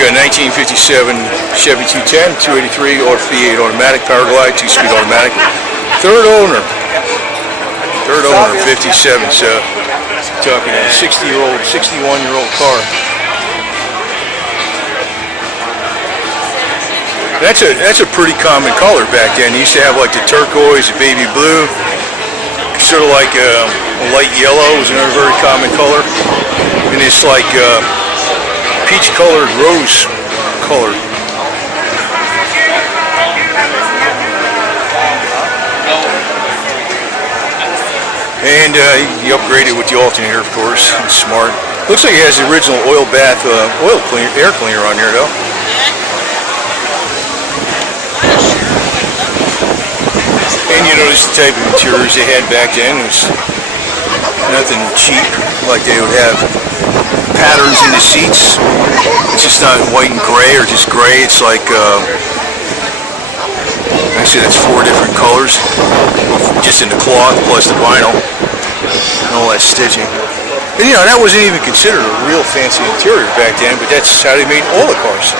We got 1957 Chevy 210, 283 or V8 automatic, power glide, 2-speed automatic. Third owner, 57. So talking a 61-year-old car. That's a pretty common color back then. They used to have like the turquoise, the baby blue, sort of like a light yellow was another very common color, and it's like peach-colored, rose color. And you upgrade it with the alternator, of course. It's smart. Looks like it has the original oil bath, air cleaner on here, though. And you notice the type of interiors they had back then. It was nothing cheap, like they would have patterns in the seats. It's just not white and gray or just gray. It's like, actually that's 4 different colors, just in the cloth plus the vinyl and all that stitching. And you know, that wasn't even considered a real fancy interior back then, but that's how they made all the cars.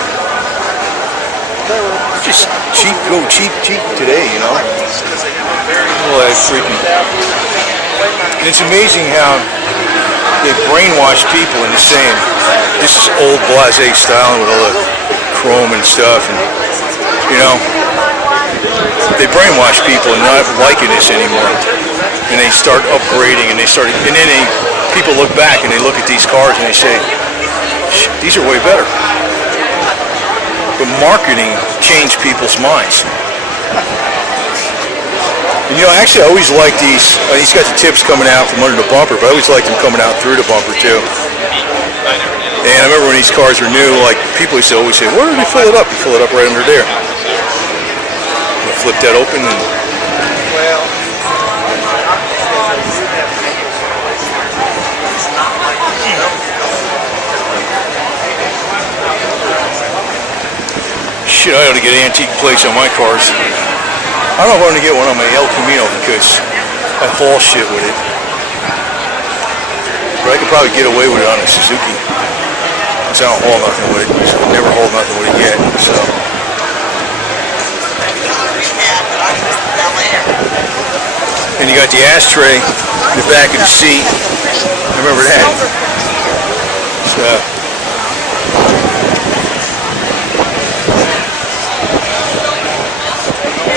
Just cheap, go cheap today, you know. All that freaking. And it's amazing how they brainwash people into saying this is old blasé style with all the chrome and stuff, and you know, they brainwash people and not liking this anymore. And they start upgrading, and then people look back and they look at these cars and they say, these are way better. But marketing changed people's minds. And you know, actually, I always like these. He's got the tips coming out from under the bumper, but I always liked them coming out through the bumper too. And I remember when these cars were new, like people used to always say, "Where do we fill it up?" You fill it up right under there. You flip that open and. Shit, I ought to get antique plates on my cars. I don't know if I'm going to get one on my El Camino because I haul shit with it. But I could probably get away with it on a Suzuki. Because I don't haul nothing with it. So I've never hauled nothing with it yet. So. And you got the ashtray in the back of the seat. I remember that. So.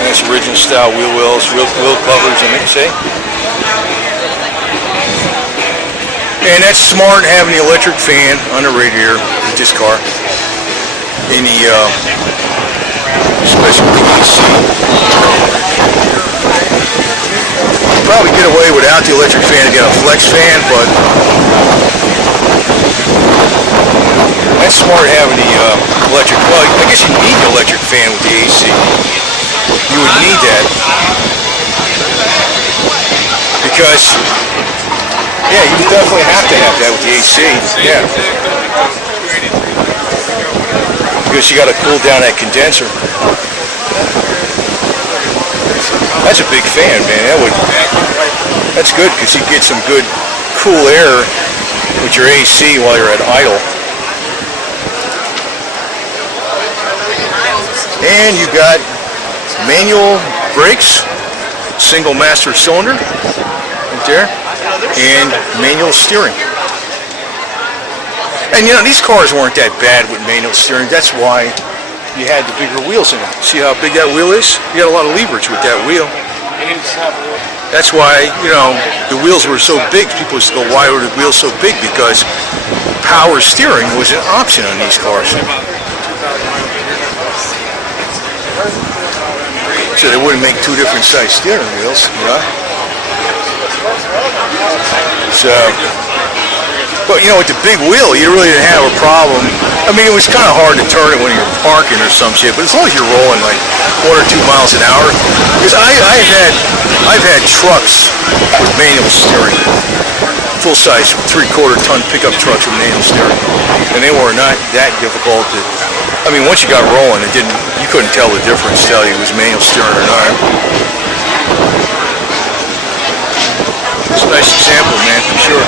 Nice original style wheel wells, wheel covers, I think, see? And that's smart, having the electric fan on the radiator with this car. In the special AC. You'd probably get away without the electric fan to get a flex fan, but that's smart having the electric. Well, I guess you need the electric fan with the AC. You would need that because, yeah, you would definitely have to have that with the AC. Yeah, because you got to cool down that condenser. That's a big fan, man. That's good because you get some good cool air with your AC while you're at idle. And you got manual brakes, single master cylinder right there, and manual steering. And you know, these cars weren't that bad with manual steering. That's why you had the bigger wheels in them. See how big that wheel is? You got a lot of leverage with that wheel. That's why, you know, the wheels were so big. People used to go, why were the wheels so big? Because power steering was an option on these cars. So they wouldn't make 2 different size steering wheels, you know? So, but you know, with the big wheel, you really didn't have a problem. I mean, it was kind of hard to turn it when you're parking or some shit, but as long as you're rolling like 1 or 2 miles an hour, because I've had trucks with manual steering, full-size 3/4 ton pickup trucks with manual steering, and they were not that difficult to. I mean, once you got rolling, you couldn't tell the difference, tell you it was manual steering or not. It's a nice example, man, for sure.